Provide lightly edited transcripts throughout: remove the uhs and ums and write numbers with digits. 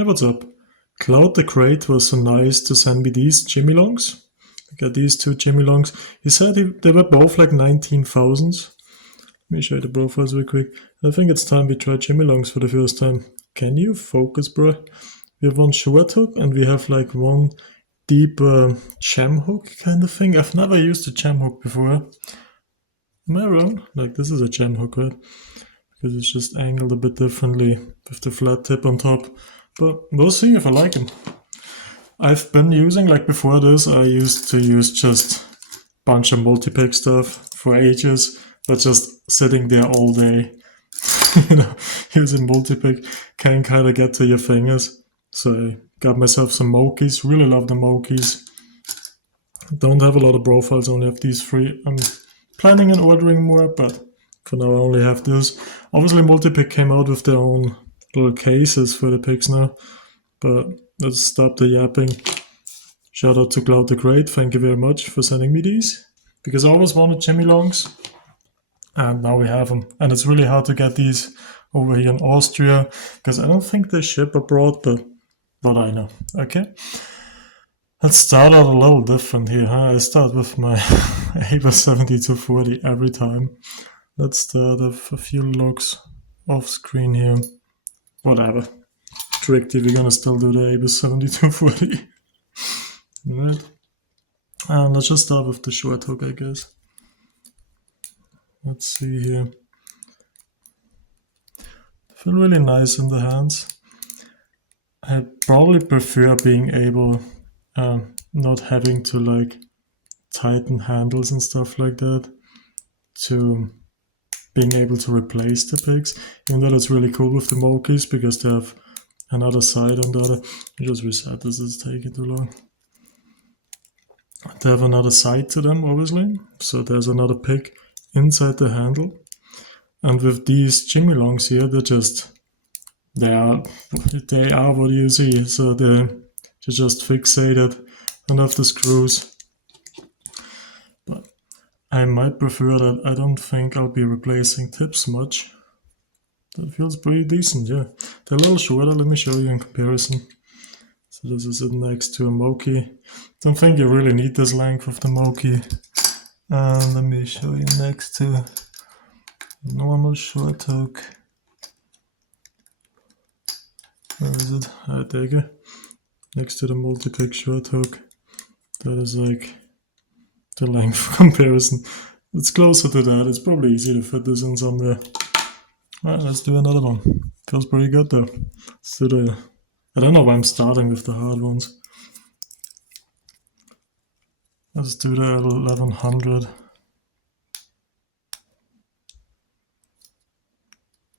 Hey, what's up? Cloud the Great was so nice to send me these Jimylongs. I got these two Jimylongs. He said they were both like 19,000s. Let me show you the profiles real quick. I think it's time we try Jimylongs for the first time. Can you focus, bro? We have one short hook and we have like one deep jam hook kind of thing. I've never used a jam hook before. Am I wrong? Like, this is a jam hook, right? Because it's just angled a bit differently with the flat tip on top. But we'll see if I like them. I've been using, like before this, I used to use just a bunch of multi-pick stuff for ages, but just sitting there all day, you know, using multi-pick can kind of get to your fingers. So I got myself some Mokies, really love the Mokies. Don't have a lot of profiles, only have these three. I'm planning on ordering more, but for now I only have this. Obviously multi-pick came out with their own little cases for the picks now, but let's stop the yapping. Shout out to Cloud the Great, thank you very much for sending me these, because I always wanted Jimylongs and now we have them. And it's really hard to get these over here in Austria because I don't think they ship abroad, but what I know. Okay, let's start out a little different here, huh? I start with my Ava 7240 every time. Let's start with a few looks off screen here. Whatever. Tricky, we're gonna still do the Ava 7240. Alright. And let's just start with the short hook, I guess. Let's see here. Feel really nice in the hands. I probably prefer being able, not having to like tighten handles and stuff like that, to being able to replace the picks. Even though it's really cool with the Mokies because they have another side on the other. I just reset this, it's taking too long. They have another side to them, obviously. So there's another pick inside the handle. And with these Jimylongs here, they are what you see. So they're just fixated and have the screws. But I might prefer that. I don't think I'll be replacing tips much. That feels pretty decent, yeah. They're a little shorter, let me show you in comparison. So this is it next to a Moki. Don't think you really need this length of the Moki. And let me show you next to a normal short hook. Where is it? There you go. Next to the multi-pick short hook. That is like the length comparison. It's closer to that. It's probably easy to fit this in somewhere. Alright, let's do another one. Feels pretty good though. Let's do the... I don't know why I'm starting with the hard ones. Let's do the 1100.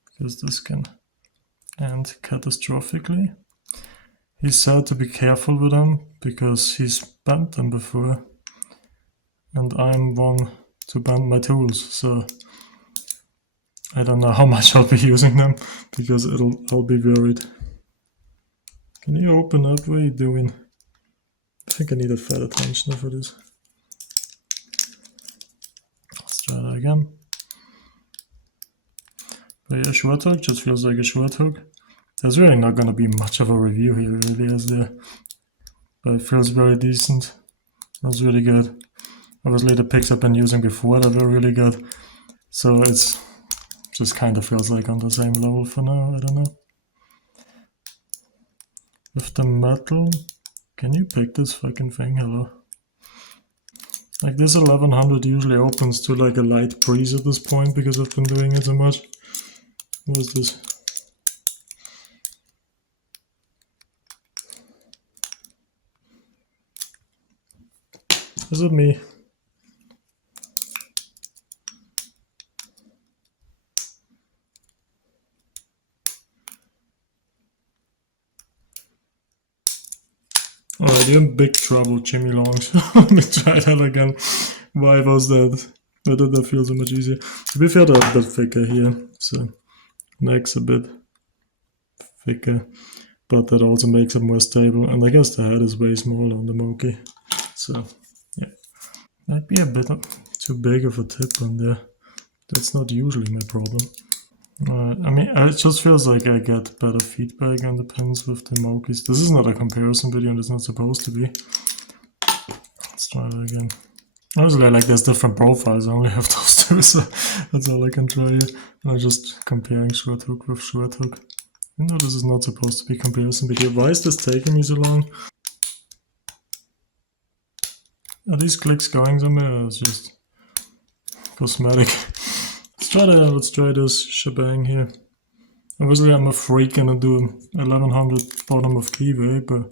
Because this can end catastrophically. He said to be careful with them because he's bent them before. And I'm one to bend my tools, so I don't know how much I'll be using them because I'll be worried. Can you open up? What are you doing? I think I need a fat attention for this. Let's try that again. But yeah, short hook just feels like a short hook. There's really not going to be much of a review here, really, is there? But it feels very decent. That's really good. Obviously the picks I've been using before that were really good. So it's just kind of feels like on the same level for now, I don't know. With the metal, can you pick this fucking thing? Hello? Like this 1100 usually opens to like a light breeze at this point because I've been doing it so much. What is this? Is it me? Alright, you're in big trouble, Jimylongs. Let me try that again. Why was that? Why did that feel so much easier? To be fair, they're a bit thicker here, so neck's a bit thicker, but that also makes it more stable. And I guess the head is way smaller on the Moki, so yeah. Might be a bit too big of a tip on there. That's not usually my problem. I mean, it just feels like I get better feedback on the pins with the Mokies. This is not a comparison video and it's not supposed to be. Let's try it again. Honestly, like there's different profiles. I only have those two, so that's all I can try here. I'm just comparing short hook with short hook. You know, this is not supposed to be comparison video. Why is this taking me so long? Are these clicks going somewhere or it's just cosmetic? Let's try this shebang here. Obviously I'm a freak and I do 1100 bottom of keyway, but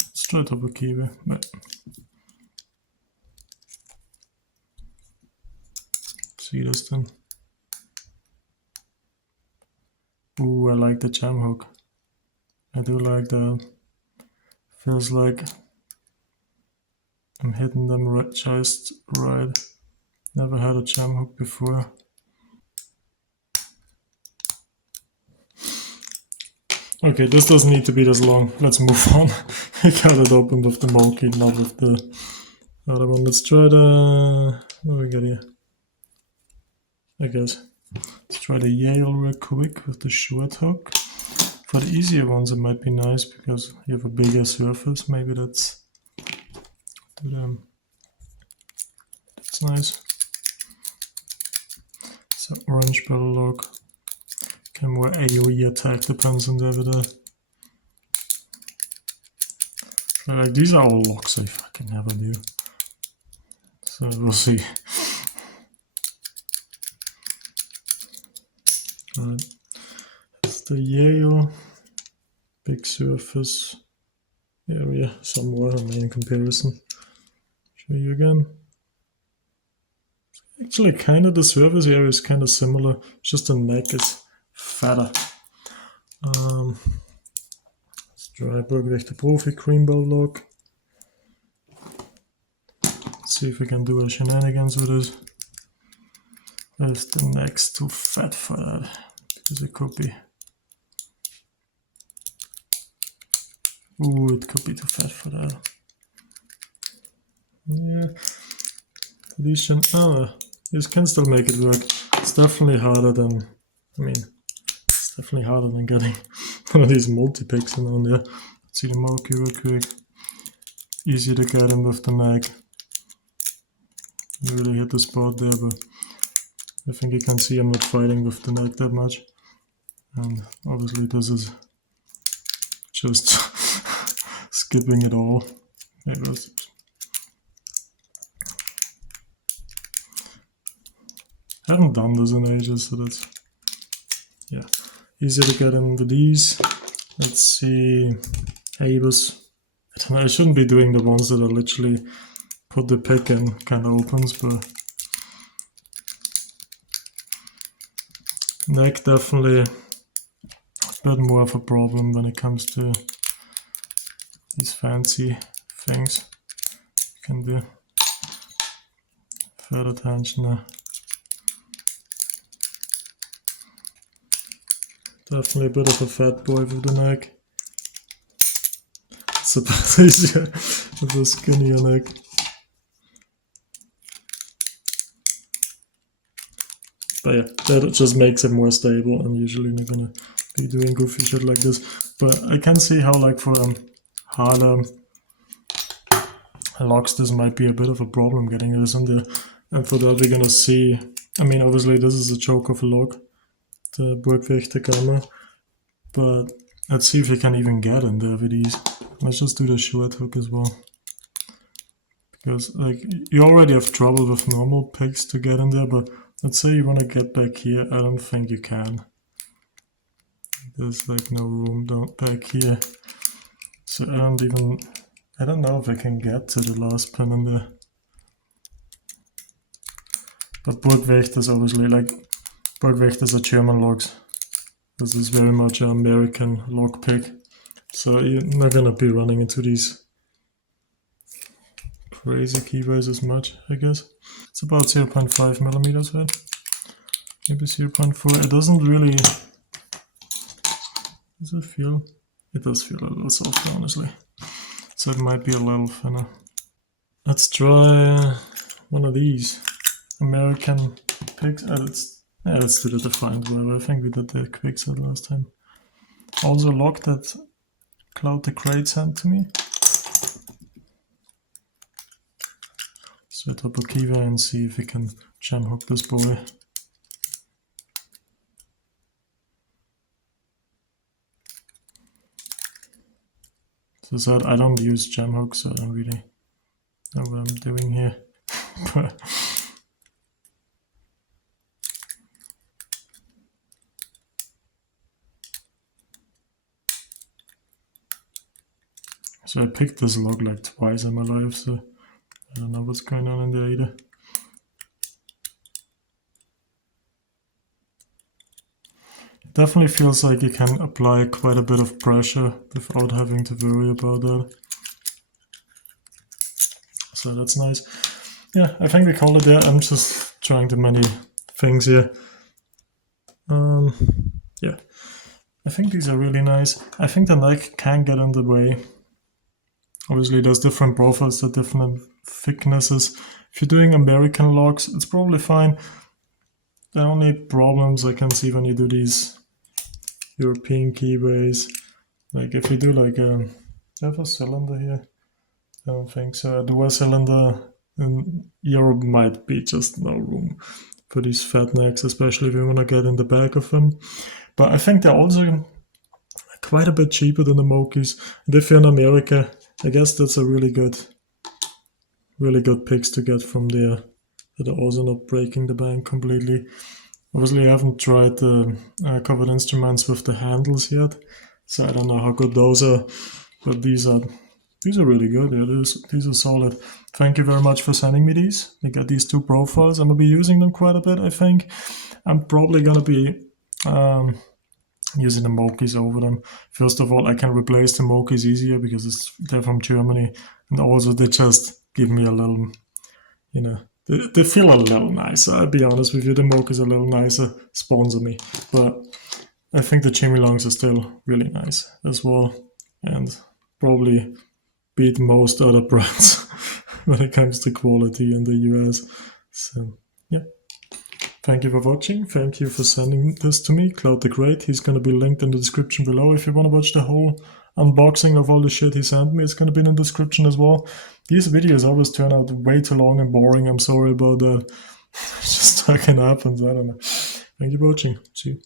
let's try top of keyway. But see this then. Ooh, I like the jam hook. I do like that. Feels like I'm hitting them right, just right. Never had a jam hook before. Okay, this doesn't need to be this long. Let's move on. I got it open with the monkey, not with the other one. Let's try the... What do we got here? I guess. Let's try the Yale real quick with the short hook. For the easier ones it might be nice because you have a bigger surface. Maybe that's nice. So orange battle lock. Can more AoE attack, depends on the video. Like these are all locks I fucking never do. So we'll see. It's the Yale big surface area somewhere. I mean, in comparison. Show you again. Actually, kind of the surface area is kind of similar. Just the neck is fatter. Let's try Bergweg Profi cream ball lock. Let's see if we can do a shenanigans with this. Is the neck's too fat for that? Because it could be. Ooh, it could be too fat for that. Yeah. You can still make it work. It's definitely harder than, it's definitely harder than getting one of these multi-picks on there. Let's see the marquee real quick. Easy to get in with the neck. You really hit the spot there, but I think you can see I'm not fighting with the neck that much. And obviously this is just skipping it all. I haven't done this in ages, so that's, yeah, easier to get in with these. Let's see, Abus. I don't know, I shouldn't be doing the ones that are literally put the pick in, kind of opens, but neck definitely a bit more of a problem when it comes to these fancy things. You can do further attention there. Definitely a bit of a fat boy with the neck. It's a bit easier with a skinnier neck. But yeah, that just makes it more stable. I'm usually not gonna be doing goofy shit like this. But I can see how, like, for harder locks, this might be a bit of a problem getting this in there. And for that, we're gonna see. I mean, obviously, this is a joke of a lock, the Burgweg Gamma. But let's see if we can even get in there with these. Let's just do the short hook as well. Because, like, you already have trouble with normal picks to get in there, but let's say you want to get back here. I don't think you can. There's like no room back here. So I don't know if I can get to the last pin in there. But Burgweg is obviously, like, Burgweg is a German locks. This is very much an American lock pick. So you're not gonna be running into these crazy keyways as much, I guess. It's about 0.5 millimeters, right? Maybe 0.4. It doesn't really... Does it feel? It does feel a little soft, honestly. So it might be a little thinner. Let's try one of these American picks. It's Yeah, let's do the defined whatever. I think we did the quick set last time. Also lock that Cloud the Crate sent to me. Set up a keyway and see if we can jam hook this boy. So I don't use jam hooks, so I don't really know what I'm doing here. So I picked this lock like twice in my life, so I don't know what's going on in there either. It definitely feels like you can apply quite a bit of pressure without having to worry about that. So that's nice. Yeah, I think we call it there. I'm just trying too many things here. Yeah, I think these are really nice. I think the neck can get in the way. Obviously, there's different profiles at different thicknesses. If you're doing American locks, it's probably fine. The only problems I can see when you do these European keyways, like if you do like I have a cylinder here. I don't think so. A dual cylinder in Europe might be just no room for these fat necks, especially if you want to get in the back of them. But I think they're also quite a bit cheaper than the Mokies. And if you're in America, I guess that's a really good picks to get from there. That are also not breaking the bank completely. Obviously, I haven't tried the covered instruments with the handles yet, so I don't know how good those are. But these are really good. Yeah, these are solid. Thank you very much for sending me these. I got these two profiles. I'm gonna be using them quite a bit. I think I'm probably gonna be using the Mokies over them. First of all, I can replace the Mokies easier because they're from Germany, and also they just give me a little, you know, they feel a little nicer. I'll be honest with you, the Mokies are a little nicer. Sponsor me, but I think the Jimylongs are still really nice as well, and probably beat most other brands when it comes to quality in the US. So yeah. Thank you for watching. Thank you for sending this to me, Cloud the Great. He's going to be linked in the description below. If you want to watch the whole unboxing of all the shit he sent me, it's going to be in the description as well. These videos always turn out way too long and boring. I'm sorry about that. It just fucking happens. I don't know. Thank you for watching. See you.